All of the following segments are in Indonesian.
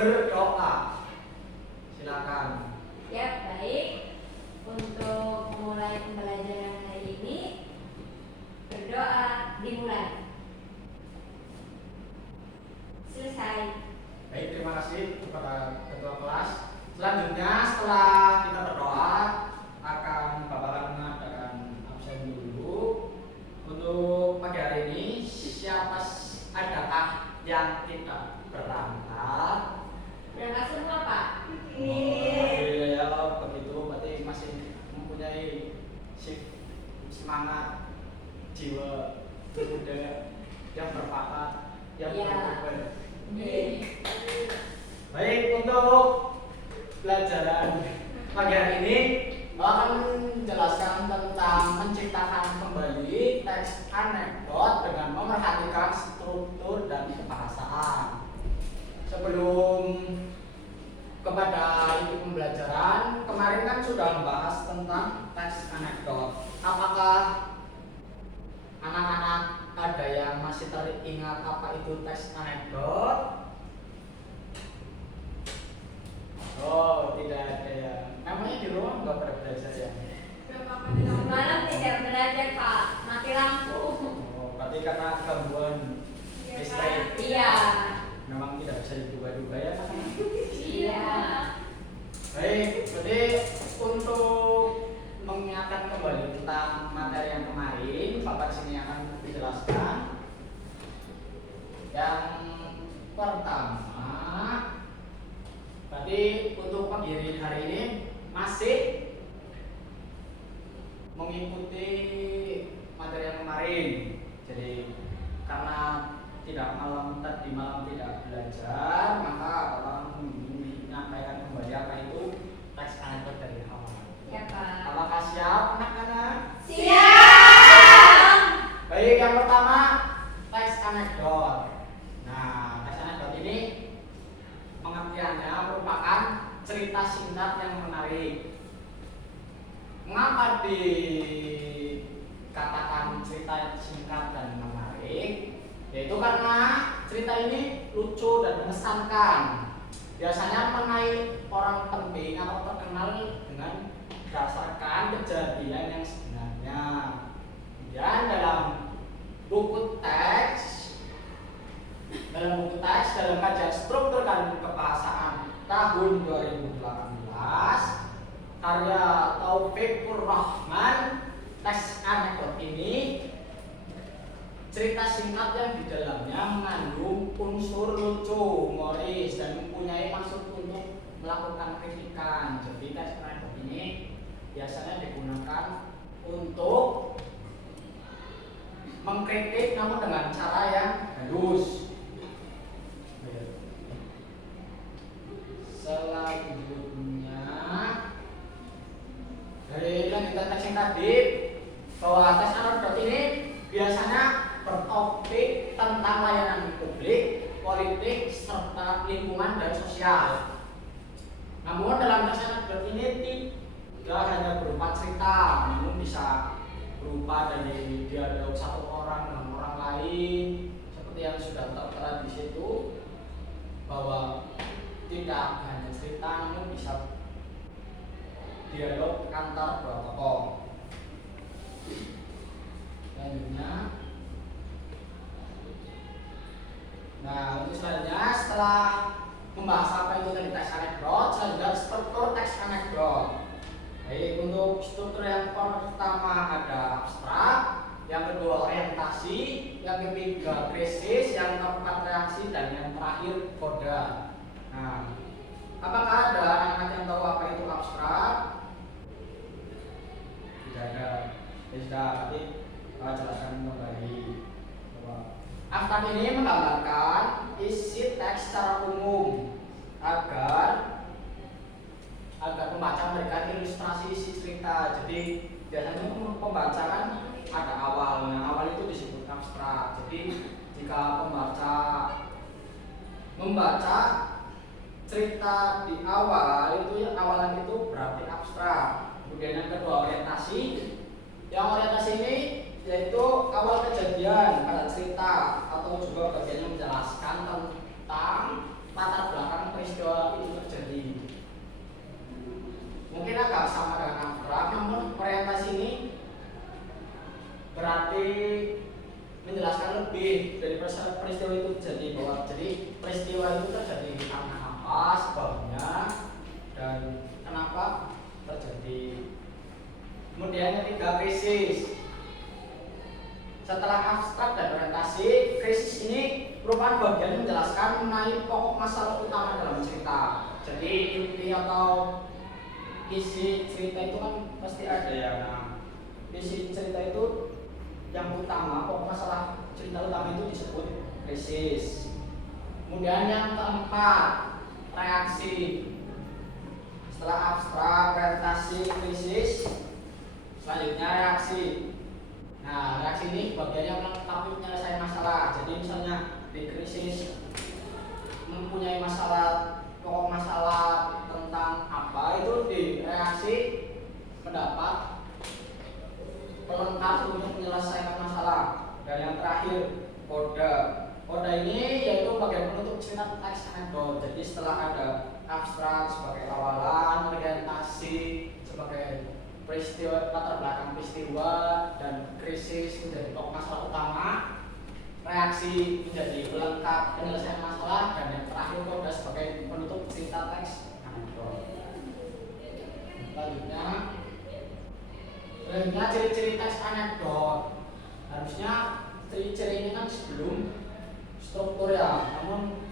berdoa. Silakan. Ya, baik. Untuk memulai pembelajaran hari ini, berdoa dimulai. Selesai. Baik, terima kasih kepada ketua kelas. Selanjutnya setelah kita berdoa akan Bapak mengadakan absen dulu. Untuk pagi hari ini siapa adakah yang tidak berangkat? Berangkat semua, Pak. Alhamdulillah ya, begitu berarti masih mempunyai semangat jiwa muda yang berbakat, yang berkumpul. Baik, untuk pelajaran pagi hari ini akan menjelaskan tentang menciptakan kembali teks anekdot dengan memerhatikan struktur dan kebahasaan. Sebelum kepada inti pembelajaran, kemarin kan sudah membahas tentang teks anekdot. Apakah anak-anak ada yang masih teringat apa itu teks anekdot? Oh, tidak ada ya. Namanya di rumah nggak pernah belajar ya? Malam tidak belajar, Pak. Mati lampu. Oh, berarti karena gangguan listrik. Iya. Memang tidak bisa diduga-duga ya. Iya. Baik, jadi untuk mengingatkan kembali tentang materi yang kemarin, Bapak sini akan menjelaskan. Yang pertama, tadi untuk pagi hari ini masih mengikuti materi yang kemarin. Jadi karena malam tidak belajar, maka Bapak menyampaikan kembali apa itu teks anekdot dari awal. Ya, Pak. Apakah siap anak-anak? Siap. Baik, yang pertama teks anekdot. Nah, teks anekdot ini pengertiannya merupakan cerita singkat yang menarik. Mengapa dikatakan cerita singkat dan menarik? Yaitu karena cerita ini lucu dan mengesankan. Biasanya mengenai orang penting atau terkenal dengan berdasarkan kejadian yang sebenarnya. Kemudian dalam buku teks dalam kajian struktur dan kebahasaan tahun 2018 karya Taufikur Rahman, teks anekdot ini cerita singkat yang di dalamnya mengandung unsur lucu, humoris, dan mempunyai maksud untuk melakukan kritikan. Jadi teks anekdot ini biasanya digunakan untuk mengkritik namun dengan cara yang halus. Selanjutnya dari lanjutan teks yang tadi, bahwa teks anekdot ini biasanya bertopik tentang layanan publik, politik, serta lingkungan dan sosial. Namun dalam teks anekdot ini tidak hanya berupa cerita, namun bisa berupa dari dialog satu orang dengan orang lain, seperti yang sudah tertera di situ, bahwa tidak hanya cerita namun bisa dialog antar dua tokoh. Selanjutnya, nah untuk selanjutnya setelah membahas apa itu tadi teks anekdot, selanjutnya struktur teks anekdot. Baik, untuk struktur yang pertama ada abstrak, yang kedua orientasi, yang ketiga krisis, yang keempat reaksi, dan yang terakhir koda. Nah, apakah ada anak-anak yang tahu apa itu abstrak? Tidak ada. Ya sudah, nanti jelaskan kembali. Abstrak ini menggambarkan isi teks secara umum agar pembaca memberikan ilustrasi isi cerita. Jadi biasanya pembacaan ada awal. Nah, awal itu disebut abstrak. Jadi jika pembaca membaca cerita di awal itu, ya awalan itu berarti abstrak. Kemudian yang kedua orientasi. Yang orientasi ini yaitu awal kejadian pada cerita atau juga bagian yang menjelaskan tentang latar belakang peristiwa jadi bahwa jadi peristiwa itu terjadi karena apa sebabnya dan kenapa terjadi. Kemudian ketiga, krisis. Setelah abstrak dan orientasi, krisis ini merupakan bagian menjelaskan mengenai pokok masalah utama dalam cerita. Jadi inti atau isi cerita itu kan pasti ada ya. Nah, isi cerita itu yang utama, pokok masalah cerita utama itu disebut krisis. Kemudian yang keempat, reaksi. Setelah abstrak, orientasi, krisis, selanjutnya reaksi. Nah, reaksi ini bagiannya melengkapi penyelesaian masalah. Jadi misalnya di krisis mempunyai masalah, pokok masalah tentang apa, itu di reaksi mendapat pelengkap untuk menyelesaikan masalah. Dan yang terakhir, koda. Koda ini yaitu bagian penutup cerita teks anekdot. Jadi setelah ada abstrak sebagai awalan, orientasi sebagai peristiwa, latar belakang peristiwa, dan krisis menjadi pokok masalah utama, reaksi menjadi pelengkap penyelesaian masalah, dan yang terakhir koda sebagai penutup cerita teks anekdot. Selanjutnya ciri-ciri teks anekdot. Harusnya ciri-ciri ini kan sebelum struktur ya, namun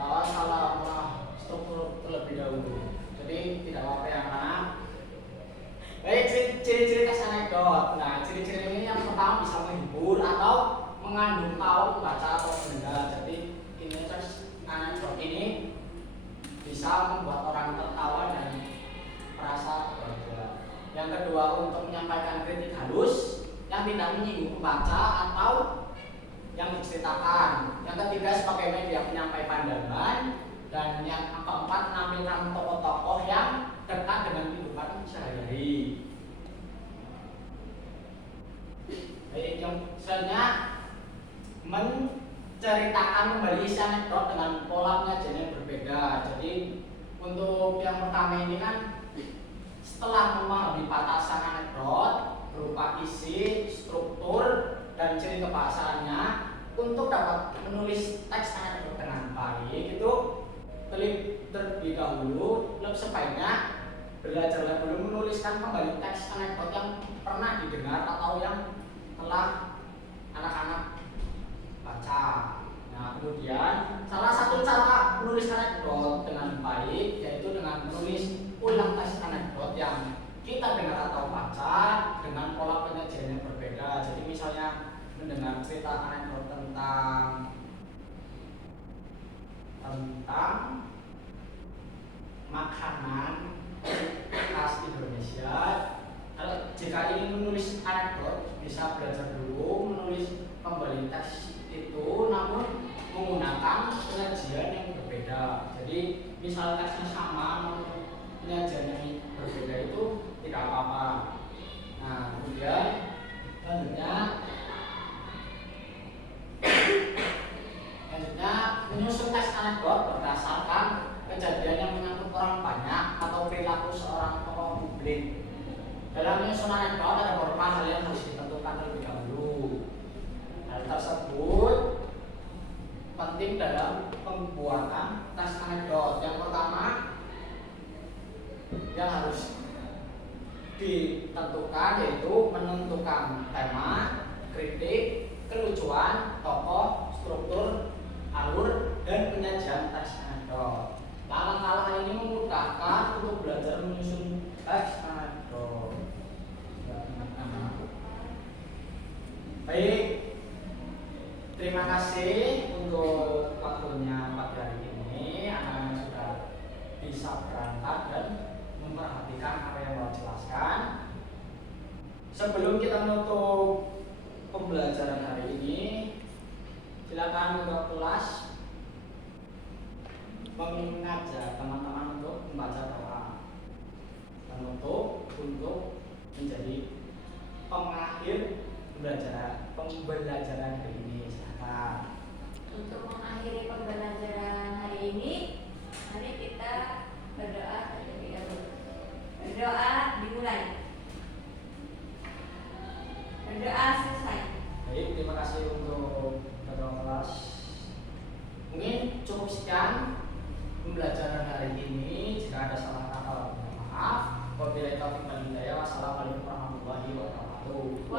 salah malah struktur terlebih dahulu. Jadi tidak apa-apa ya, karena baik, ciri-ciri teks anekdot. Nah, ciri-ciri ini yang pertama bisa menghibur atau mengandung tahu pembaca atau benda. Jadi ini teks anekdot ini bisa membuat orang tertawa dan merasa bahagia. Yang kedua, untuk menyampaikan kritik halus yang tidak menyinggung pembaca atau yang diceritakan. Yang ketiga, sebagai media penyampai pandangan. Dan yang keempat, menampilkan tokoh-tokoh yang dekat dengan kehidupan sehari-hari. Baik, yang selanjutnya menceritakan kembali isi anekdot dengan pola penyajian yang berbeda. Jadi untuk yang pertama ini kan setelah memahami batasan anekdot berupa isi, struktur, dan ciri kebahasaannya, untuk dapat menulis teks anekdot dengan baik itu terlebih dahulu sebaiknya belajar dulu menuliskan kembali teks anekdot yang pernah didengar atau yang telah anak-anak baca. Nah, kemudian salah satu cara menulis anekdot dengan baik yaitu dengan menulis ulang teks anekdot yang kita dengar atau baca dengan pola penyajian yang berbeda. Jadi misalnya mendengar cerita anekdot tentang makanan khas Indonesia. Jika ingin menulis anekdot, bisa belajar dulu menulis kembali teks itu, namun menggunakan penyajian yang berbeda. Jadi misal teksnya sama, namun penyajian yang berbeda itu tidak apa-apa. Nah, kemudian selanjutnya menyusun teks anekdot berdasarkan kejadian yang menyangkut orang banyak atau perilaku seorang tokoh publik. Dalam menyusun anekdot ada beberapa hal yang harus ditentukan terlebih dahulu. Hal tersebut penting dalam pembuatan teks anekdot. Yang pertama yang harus ditentukan yaitu menentukan tema, kritik, kelucuan, tokoh, struktur, alur, dan penyajian teks anekdot. Langkah-langkah ini memudahkan untuk belajar menyusun teks anekdot. Baik, terima kasih untuk waktunya pagi hari ini. Anak-anak sudah bisa berangkat dan memperhatikan apa yang mau jelaskan. Sebelum kita menutup pembelajaran hari ini, silakan untuk kelas mengajak teman-teman untuk membaca doa penutup untuk menjadi pengakhir pembelajaran hari ini. Silakan. Untuk mengakhiri pembelajaran hari ini, mari kita berdoa terlebih dahulu. Berdoa dimulai. Berdoa selesai. Baik, terima kasih untuk ketua kelas. Cukup sekian pembelajaran hari ini. Jika ada salah kata, mohon maaf. Wabillahi taufiq wal hidayah. Wassalamualaikum warahmatullahi wabarakatuh.